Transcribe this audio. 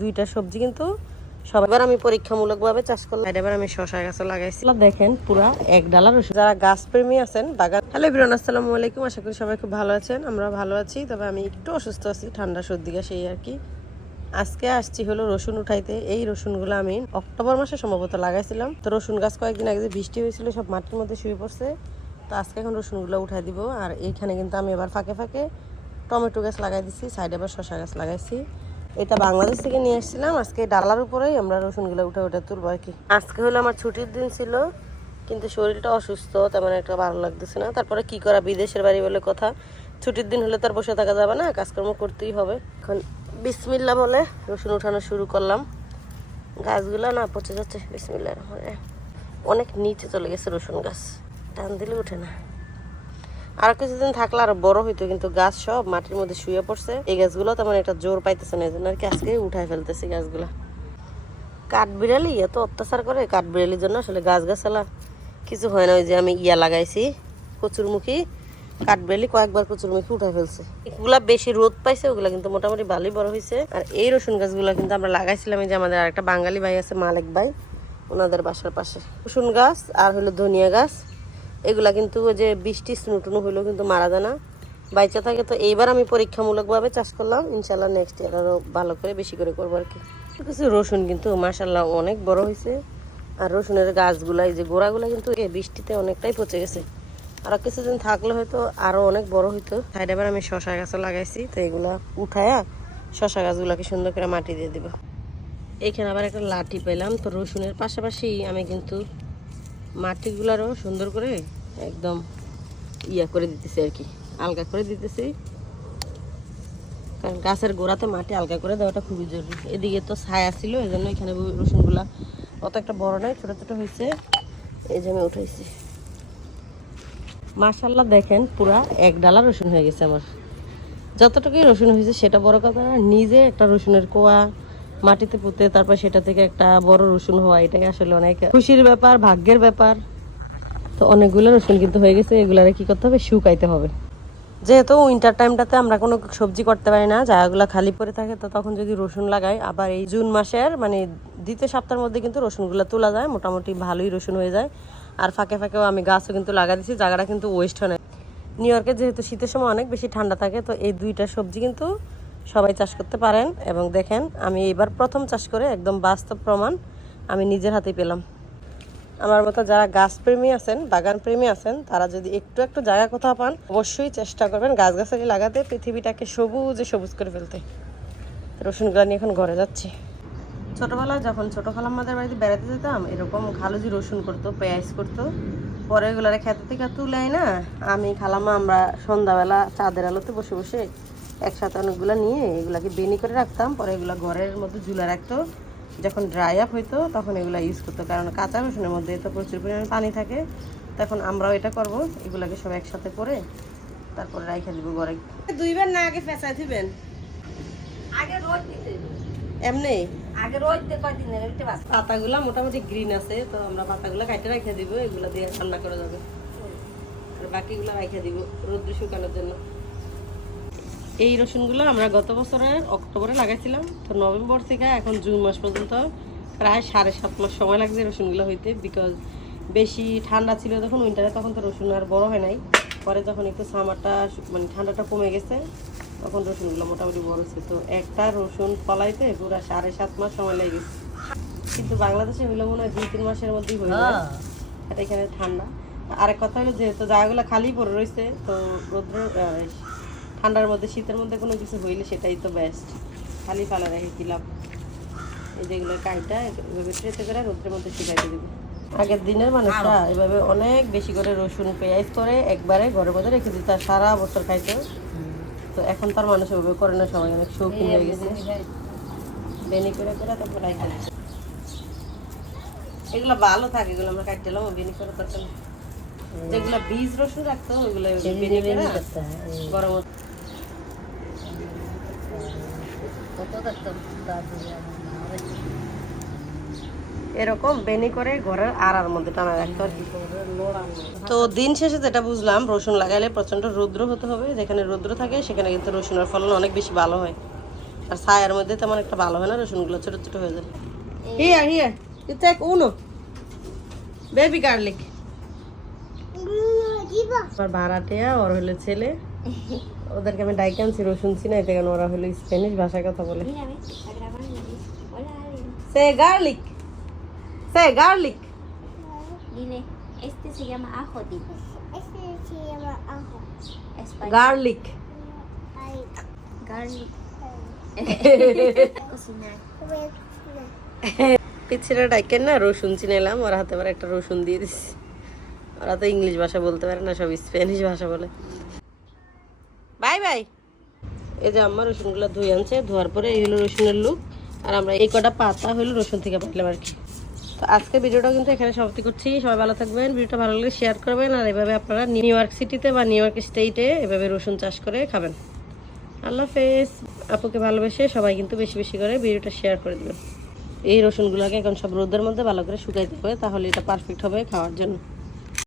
দুইটা সবজি কিন্তু সবার আমি পরীক্ষামূলকভাবে চাষ করলাম। এবার আমি শশা গাছ লাগাইছি। দেখেন, পুরা এক ডালা রসুন। যারা গাছ প্রেমী আছেন, বাগান হ্যালো বিরন আসসালামু আলাইকুম। আশা করি সবাই খুব ভালো আছেন আমরা ভালো আছি। তবে আমি একটু অসুস্থ আছি, ঠান্ডা সর্দি গা সেই আর কি। আজকে আসছি হলো রসুন উঠাইতে। এই রসুনগুলো আমি অক্টোবর মাসে সম্ভবত লাগাইছিলাম। তো রসুন গাছ কয়েকদিন আগে যে বৃষ্টি হয়েছিল, সব মাটির মধ্যে শুয়ে পড়ছে। তো আজকে এখন রসুনগুলো উঠাই দিব। আর এইখানে কিন্তু আমি এবার ফাঁকে ফাঁকে টমেটো গাছ লাগাই দিছি, সাইডে আবার শশা গাছ লাগাইছি। এটা বাংলাদেশ থেকে নিয়ে এসেছিলাম। আজকে ডালার উপরেই আমরা রসুনগুলো উঠে উঠে তুলবো আর কি। আজকে হলো আমার ছুটির দিন ছিল, কিন্তু শরীরটা অসুস্থ, তেমন একটা ভালো লাগতেছে না। তারপরে কি করা, বিদেশের বাড়ি বলে কথা। ছুটির দিন হলে তার বসে থাকা যাবে না, কাজকর্ম করতেই হবে। এখন বিসমিল্লা বলে রসুন উঠানো শুরু করলাম। গাছগুলো না পচে যাচ্ছে বিসমিল্লা রহমানে অনেক নিচে চলে গেছে রসুন গাছ। টান দিলে উঠে না। আর কিছুদিন থাকলে আরও বড় হইতো, কিন্তু গাছ সব মাটির মধ্যে শুয়ে পড়ছে। এই গাছগুলো তেমন একটা জোর পাইতেছে না এই জন্য আর কি আজকে উঠাই ফেলতেছি গাছগুলো। কাঠ বিড়ালি এত অত্যাচার করে কাঠ বিড়ালির জন্য আসলে গাছ গাছালা কিছু হয় না, ওই যে আমি ইয়া লাগাইছি, কচুরমুখী। কাঠ বিড়ালি কয়েকবার কচুরমুখী উঠাই ফেলছে। এগুলা বেশি রোদ পাইছে, ওগুলা কিন্তু মোটামুটি ভালোই বড় হয়েছে আর এই রসুন গাছগুলো কিন্তু আমরা লাগাইছিলাম যে আমাদের আরেকটা বাঙালি ভাই আছে, মালিক ভাই, ওনাদের বাসার পাশে। রসুন গাছ আর হলো ধনিয়া গাছ। এগুলা কিন্তু ওই যে বৃষ্টি, স্নুটুনু হইলেও কিন্তু মারা যায় না। বাইচা থাকে তো এইবার আমি পরীক্ষামূলকভাবে চাষ করলাম। ইনশাল্লাহ নেক্সট ইয়ার আরও ভালো করে বেশি করে করব আর কি। কিছু রসুন কিন্তু মাসাল্লাহ অনেক বড় হয়েছে আর রসুনের গাছগুলা, এই যে গোড়াগুলো কিন্তু এই বৃষ্টিতে অনেকটাই পচে গেছে। আর কিছুদিন থাকলে হয়তো আরও অনেক বড় হইতো। সাইড এবার আমি শশা গাছও লাগাইছি, তো এগুলা উঠায়া শশা গাছগুলাকে সুন্দর করে মাটি দিয়ে দিব। এখানে আবার একটা লাঠি পেলাম তো রসুনের পাশাপাশি আমি কিন্তু মাটিগুলারও সুন্দর করে একদম ইয়া করে দিতেছি আর কি, আলগা করে দিতেছি। কারণ গাছের গোড়াতে মাটি আলগা করে দেওয়াটা খুবই জরুরি। এদিকে তো ছায়া ছিল এই জন্য এখানে রসুনগুলা অত একটা বড় নয়, ছোট ছোট হয়েছে। এই যে আমি উঠাইছি। মাশাল্লাহ দেখেন, পুরা এক ডালা রসুন হয়ে গেছে আমার। যতটুকুই রসুন হয়েছে, সেটা বড় কথা নিজে একটা রসুনের কোয়া মাটিতে পুঁতে তারপর সেটা থেকে একটা বড় রসুন হওয়া, এটাই আসলে অনেক খুশির ব্যাপার, ভাগ্যের ব্যাপার। তো অনেকগুলো রসুন কিন্তু হয়ে গেছে, এগুলারে কি করতে হবে? শুকাইতে হবে। যেহেতু উইন্টার টাইমটাতে আমরা কোনো সবজি করতে পারি না, জায়গাগুলো খালি পড়ে থাকে, তো তখন যদি রসুন লাগাই, আবার এই জুন মাসের মানে দ্বিতীয় সপ্তাহের মধ্যে কিন্তু রসুনগুলো তোলা যায়, মোটামুটি ভালোই রসুন হয়ে যায়। আর ফাঁকে ফাঁকেও আমি গাছও কিন্তু লাগা দিছি, জায়গাটা কিন্তু ওয়েস্ট হয় না। নিউ ইয়র্কে যেহেতু শীতের সময় অনেক বেশি ঠান্ডা থাকে, তো এই দুইটা সবজি কিন্তু সবাই চাষ করতে পারেন এবং দেখেন, আমি এবার প্রথম চাষ করে একদম বাস্তব প্রমাণ আমি নিজের হাতে পেলাম। আমার মতো যারা গাছ প্রেমী আছেন বাগান প্রেমী আছেন, তারা যদি একটু একটু জায়গা কোথাও পান, অবশ্যই চেষ্টা করবেন গাছ গাছালি লাগাতে, পৃথিবীটাকে সবুজে সবুজ করে ফেলতে। রসুনগুলো নিয়ে এখন ঘরে যাচ্ছি। ছোটবেলায় যখন ছোট খালাম্মাদের বাড়িতে বেড়াতে যেতাম, এরকম খালুজি রসুন করতো, পেঁয়াজ করতো। পরে এগুলারে খেতে থেকে তুলে না। আমি খালাম্মা, আমরা সন্ধ্যাবেলা চাঁদের আলোতে বসে বসে একসাথে অনেকগুলো নিয়ে এগুলাকে বেনি করে রাখতাম পরে এগুলো ঘরের মধ্যে ঝুলে রাখতো। যখন ড্রাই আপ হইতো তখন এগুলো ইউজ করতো কারণ কাঁচা রসুনের মধ্যে তো প্রচুর পরিমাণে পানি থাকে। তখন আমরাও এটা করব এগুলাকে সব একসাথে করে তারপরে রাইখা দিব ঘরে। দুইবার না আগে ফেঁচাই দিবেন আগে রোদ দিতে। এমনি? আগে রোদ দিয়ে কয়দিনের একটু বাস। পাতাগুলা মোটামুটি গ্রিন আছে তো আমরা পাতাগুলো কাটে রাখা দিব এগুলা দিয়ে রান্না করা যাবে। আর বাকিগুলো রাখা দিব রোদ্র শুকানোর জন্য। এই রসুনগুলো আমরা গত বছরের অক্টোবরে লাগাইছিলাম। তো নভেম্বর থেকে এখন জুন মাস পর্যন্ত প্রায় সাড়ে সাত মাস সময় লাগছে রসুনগুলো হইতে বিকজ বেশি ঠান্ডা ছিল তখন উইন্টারে তখন তো রসুন আর বড় হয় নাই। পরে যখন একটু সামারটা মানে ঠান্ডাটা কমে গেছে তখন রসুনগুলো মোটামুটি বড় হচ্ছে তো একটা রসুন ফলাইতে পুরো সাড়ে সাত মাস সময় লেগে গেছে। কিন্তু বাংলাদেশে হইলে মনে হয় দুই তিন মাসের মধ্যেই হয়ে যায়। আর এখানে ঠান্ডা। আরেক কথা হলো যেহেতু জায়গাগুলো খালি পড়ে রয়েছে তো রৌদ্র ঠান্ডার মধ্যে শীতের মধ্যে কোনো কিছু হইলে সেটাই তো বেস্ট খালি ফালা রেখে লাভ এই যেগুলো কাইটা এভাবে ট্রেতে করে রোদ্রের মধ্যে শুকাইতে দিব। আগের দিনের মানুষরা এভাবে অনেক বেশি করে রসুন পেঁয়াজ করে একবারে ঘরের মধ্যে রেখে দিত আর সারা বছর খাইতো। তো এখন তার মানুষ এভাবে করে না সবাই অনেক শৌখিন হয়ে গেছে। বেনি করে করে তারপর এগুলো ভালো থাকে এগুলো আমরা কাটতে এলাম বেনি করে তরকারি যেগুলো বীজ রসুন রাখতো ওগুলো বেনি করে গরম এরকম বেনি করে ঘরের আড়ার মধ্যে টানা রাখতে আর তো দিন শেষে যেটা বুঝলাম রসুন লাগাইলে প্রচণ্ড রৌদ্র হতে হবে। যেখানে রৌদ্র থাকে সেখানে কিন্তু রসুনের ফলন অনেক বেশি ভালো হয়। আর ছায়ার মধ্যে তেমন একটা ভালো হয় না রসুনগুলো ছোট ছোট হয়ে যায়। হিয়ার হিয়ার ইউ টেক উনো। বেবি গার্লিক আমার ভাড়াটিয়া ওর হলো ছেলে। ওদেরকে আমি ডাইকে আনছি রসুন চিনা এটা কেন ওরা হলো স্প্যানিশ ভাষায় কথা বলে. সে গার্লিক সে garlic este se llama ajo, tipo. Este se llama ajo. Español. Garlic Ay, Garlic. Cocinar. পিছিয়ে ডাইকেন না রসুন চিনেলাম ওর হাতে আবার একটা রসুন দিয়ে দিছি ওরা তো ইংলিশ ভাষা বলতে পারে না সব স্প্যানিশ ভাষা বলে বাই বাই। এই যে আমার রসুনগুলো ধুয়ে আনছে, ধোয়ার পরে এই হলো রসুনের লুক। আর আমরা এই কটা পাতা হলো রসুন থেকে পাতলাম আর কি। তো আজকে ভিডিওটা কিন্তু এখানে সমাপ্তি করছি। সবাই ভালো থাকবেন, ভিডিওটা ভালো লাগলে শেয়ার করবেন, আর এভাবে আপনারা নিউ ইয়র্ক সিটিতে বা নিউ ইয়র্ক স্টেটে এভাবে রসুন চাষ করে খাবেন। আল্লাহ হাফেজ। আপুকে ভালোবেসে সবাই কিন্তু বেশি বেশি করে ভিডিওটা শেয়ার করে দেবেন। এই রসুনগুলোকে এখন সব রোদের মধ্যে ভালো করে শুকাইতে হবে, তাহলে এটা পারফেক্ট হবে খাওয়ার জন্য।